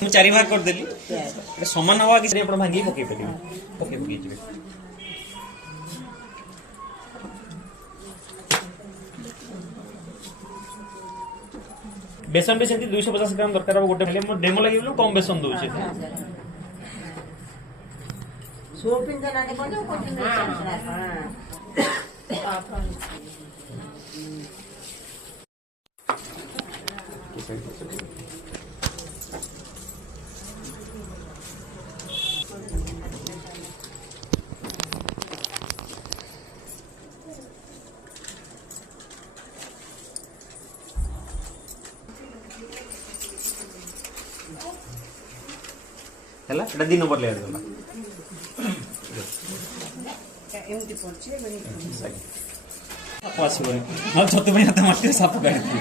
ମୁଁ ଚାରି ଭାଗ କରିଦେଲି ଏଟା ସମାନ ହବା କି ଆପଣ ଭାଙ୍ଗି ପକେଇ ପାରିବେ ପକେଇ ଯିବେ। बेसन भी सेमती 250 ग्राम दरकार गोटे डेमो लगे कम बेसन दूसरे ହେଲା ଏଟା 2 ନମ୍ବର ଲେୟାର ଗଲା ଏମିତି ପଡଛି ବନି ସାପ ଆସିବନି ଆଉ ଛତୁ ପାଇଁ ହାତ ମାଟି ସାପ କାଢିଛି।